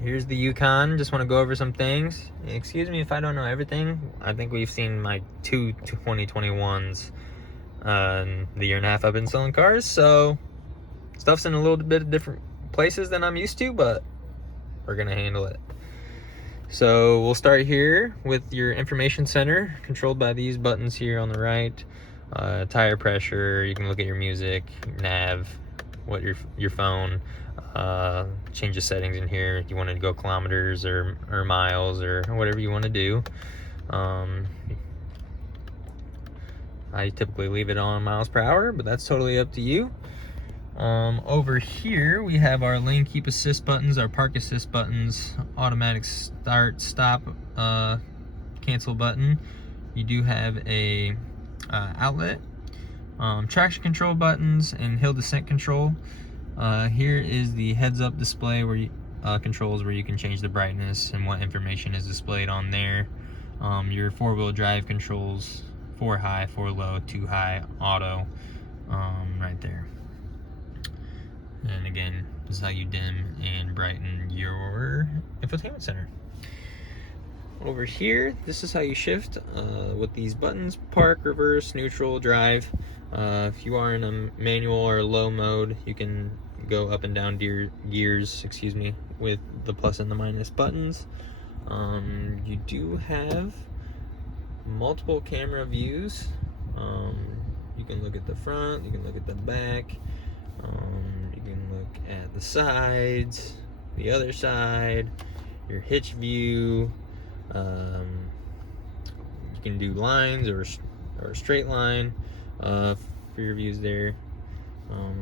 here's the Yukon. Just want to go over some things. Excuse me if I don't know everything. I think we've seen my two 2021s the year and a half I've been selling cars, so stuff's in a little bit of different places than I'm used to, but we're gonna handle it. So we'll start here with your information center, controlled by these buttons here on the right. Tire pressure, you can look at your music, nav, what your phone, change the settings in here if you want to go kilometers or miles or whatever you want to do. I typically leave it on miles per hour, but that's totally up to you. Over here we have our lane keep assist buttons, our park assist buttons, automatic start stop cancel button. You do have a outlet, traction control buttons, and hill descent control. Here is the heads up display where you, controls where you can change the brightness and what information is displayed on there. Your four-wheel drive controls, 4 high, 4 low, 2 high, auto, right there. And again, this is how you dim and brighten your infotainment center. Over here, this is how you shift with these buttons: park, reverse, neutral, drive. If you are in a manual or low mode, you can go up and down gears, with the plus and the minus buttons. You do have multiple camera views. You can look at the front, you can look at the back, you can look at the sides, the other side, your hitch view. You can do lines or a straight line for your views there.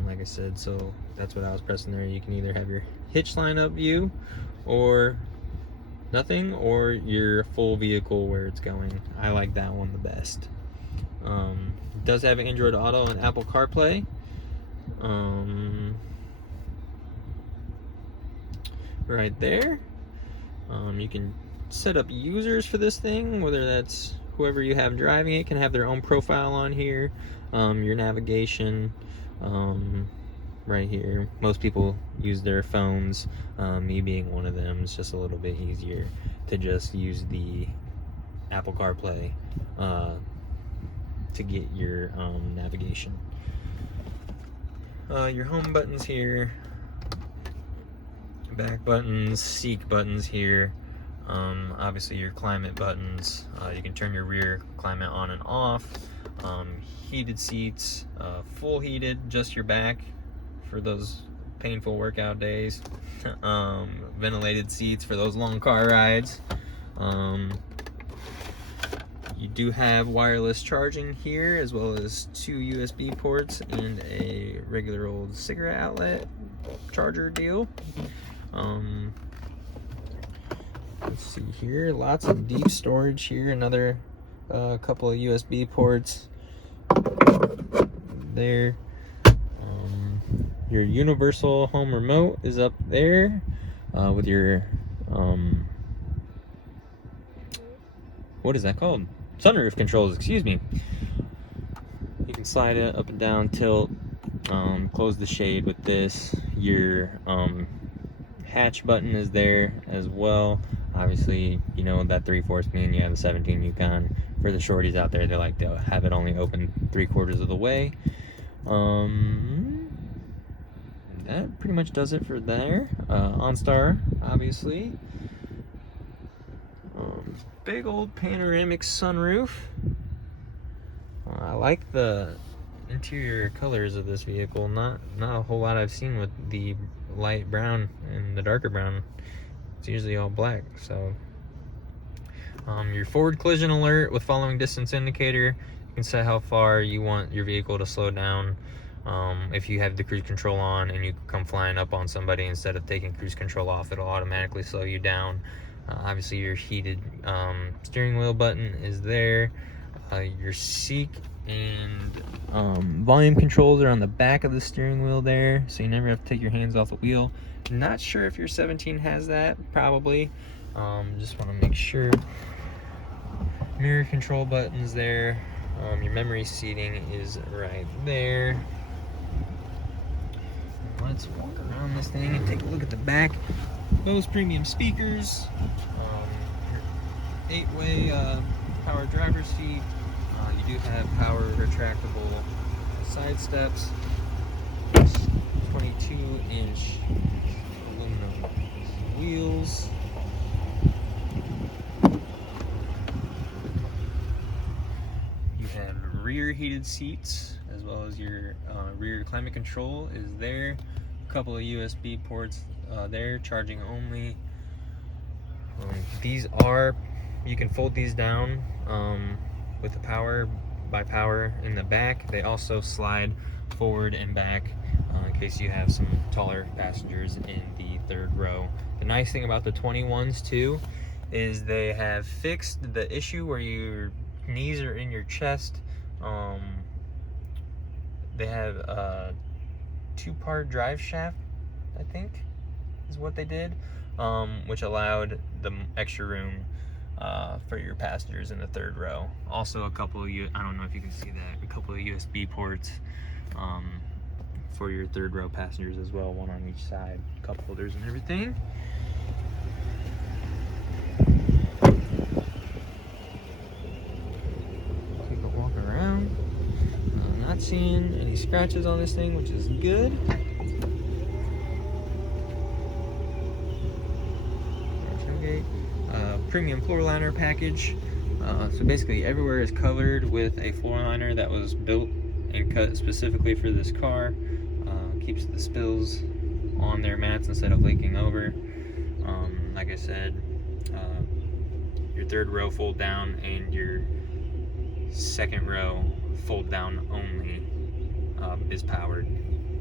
Like I said, so that's what I was pressing there. You can either have your hitch line up view or nothing, or your full vehicle where it's going. I like that one the best. It does have Android Auto and Apple CarPlay. Right there. You can set up users for this thing, whether that's whoever you have driving it can have their own profile on here. Your navigation, right here. Most people use their phones, me being one of them. It's just a little bit easier to just use the Apple CarPlay to get your navigation. Your home buttons here, back buttons, seek buttons here. Obviously your climate buttons. You can turn your rear climate on and off. Heated seats, full heated, just your back for those painful workout days. Ventilated seats for those long car rides. You do have wireless charging here, as well as 2 USB ports and a regular old cigarette outlet charger deal. Let's see here, lots of deep storage here. Another couple of USB ports there. Your universal home remote is up there with your what is that called? Sunroof controls, excuse me. You can slide it up and down, tilt, close the shade with this. Your hatch button is there as well. Obviously, you know that 3/4 mean you have a 17 Yukon. For the shorties out there, they like to have it only open 3/4 of the way. That pretty much does it for there. OnStar, obviously. Big old panoramic sunroof. I like the interior colors of this vehicle. Not a whole lot I've seen with the light brown and the darker brown. It's usually all black. So your forward collision alert with following distance indicator. You can set how far you want your vehicle to slow down. If you have the cruise control on and you come flying up on somebody, instead of taking cruise control off, it'll automatically slow you down. Obviously your heated steering wheel button is there. Your seek and volume controls are on the back of the steering wheel there, so you never have to take your hands off the wheel. Not sure if your 17 has that, probably. Just want to make sure. Mirror control buttons there. Your memory seating is right there. Let's walk around this thing and take a look at the back. Bose premium speakers, 8-way power driver's seat. You do have power retractable side steps, 22-inch aluminum wheels. You have rear heated seats, as well as your rear climate control is there. A couple of USB ports there, charging only. These are, you can fold these down with the power by power in the back. They also slide forward and back in case you have some taller passengers in the third row. The nice thing about the 21s too is they have fixed the issue where your knees are in your chest. They have a 2-part drive shaft, I think is what they did, which allowed the extra room for your passengers in the third row. Also a couple of, I don't know if you can see that, a couple of USB ports for your third row passengers as well, one on each side, cup holders and everything. Take a walk around. I'm not seeing any scratches on this thing, which is good. Premium floor liner package. So basically everywhere is covered with a floor liner that was built and cut specifically for this car. Keeps the spills on their mats instead of leaking over. Like I said, your third row fold down and your second row fold down only is powered.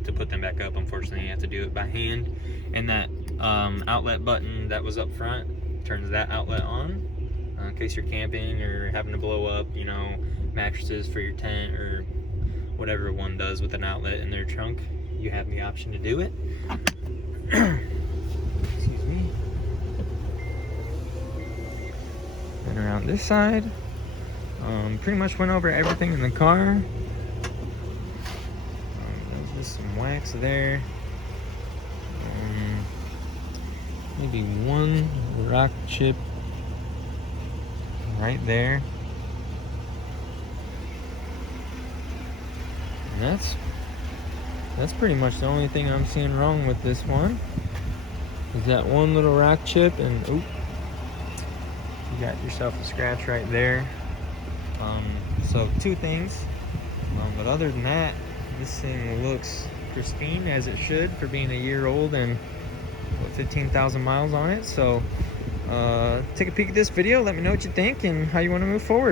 To put them back up, unfortunately, you have to do it by hand. And that outlet button that was up front turns that outlet on in case you're camping or having to blow up, you know, mattresses for your tent or whatever one does with an outlet in their trunk. You have the option to do it. Excuse me. And around this side, pretty much went over everything in the car. There's just some wax there. Maybe one rock chip right there. And that's pretty much the only thing I'm seeing wrong with this one. Is that one little rock chip, and oop, you got yourself a scratch right there. So 2 things. But other than that, this thing looks pristine as it should for being a year old and 15,000 miles on it. So take a peek at this video, let me know what you think and how you want to move forward.